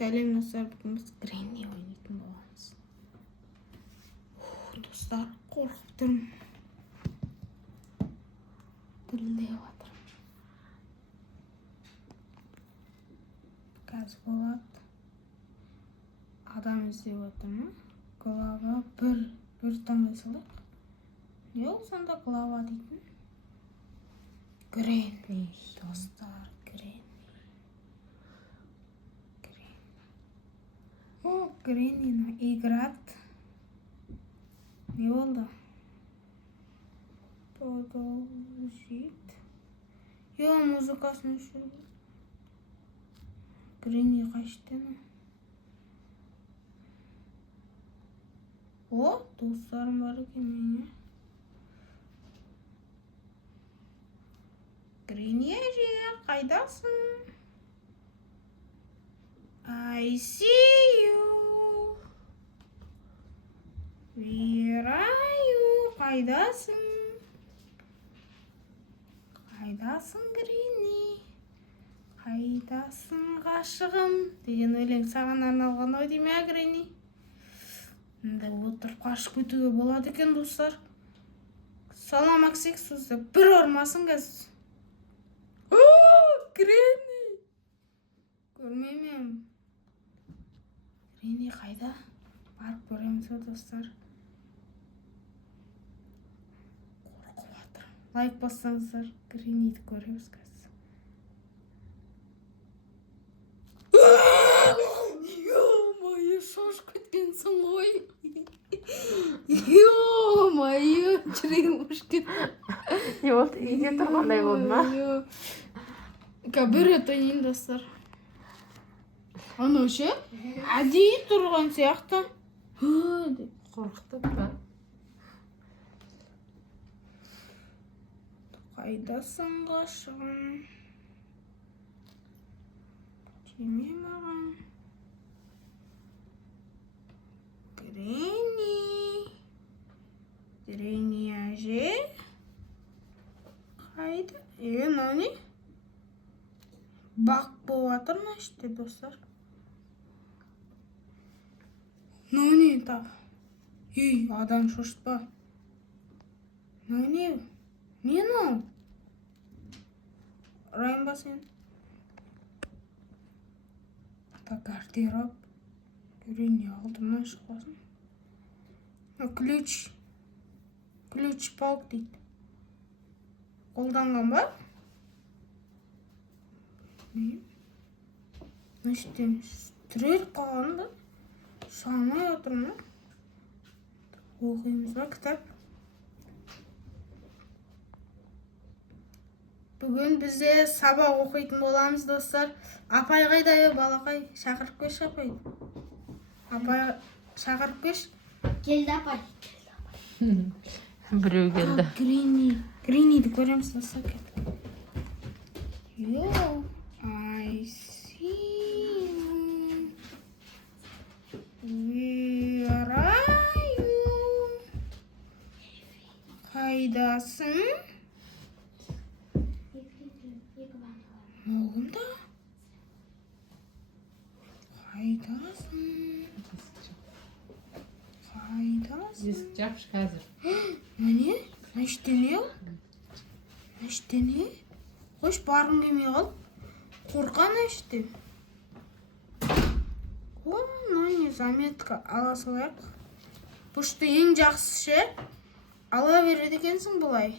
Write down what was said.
Сәлем достар, бүгін біз Гренни ойнайтын боламыз. Достар, қорқып тұрмын. Дірілдеп жатырмын. Қазір болады. Адам іздеп отырмын. Глава бір таңдай салайық. Не ол сонда глава дейтін? Гренни, достар, Гренни. О, Гренни играет. Не болды? Продолжит. Yo, музыкасын өшірді. Гренни қашты. О, достарым бар екен мене. Гренни әже, қайдасың? I see you. Where are you? Қайдасың? Қайдасың, Гренни? Қайдасың, ғашығым? Деген өлең саған арналған ой дейме, Гренни? Мында отырып қашып кетуге болады екен, достар. Салам ақсек сөзді бір ұрмасын қазір. Гренни! Көрмеймін. Гренни қайда? Барып көреміз, достар. Қорқып жатырмын. Лайк бассаңыздар, Гренниді көреміз қазір. Ё-моё, шошып кеткенсің ғой. Ё-моё, жүрегім ұшып кетті. Не болды? Үйде тұрғандай болды ма? Бір рет ойнайын, достар. Анау ше? Әдейі тұрған сияқты. Қорқытып па? Қайдасың, ғашығым? Тиме маған. Гренни. Гренни әже. Қайда? Мынау не? Бақ болып жатыр ма іште, достар? Мынау не тағы? Ей, адам шошытпа. Мынау не? Не мынау? Ұрайын ба сен? Гардероб. Гренни алдымнан шықпасын. Ключ. Ключ паук дейді. Қолданған ба? Не? Мәштен түреліп қалған да. Шамай отырмын. Оқимыз ба кітап? Бүгін бізде сабақ оқитын боламыз, достар. Апай қайда, балақай? Шақырып кеш, апай. Апай, шақырып кеш. Келді апай. Біреу келді. Гренниді көреміз, достар. Yo, I see you. Where are you? Қайдасың? Оғымда? Қайдасың? Қайдасың? Есік жапшы қазір. Мәне? Мәштене? Мәштене? Қош барғым келмей қалып. Қорқан әшті. О, не заметка ала салайық. Бұшты ең жақсы ше. Ала береді екенсің бұлай.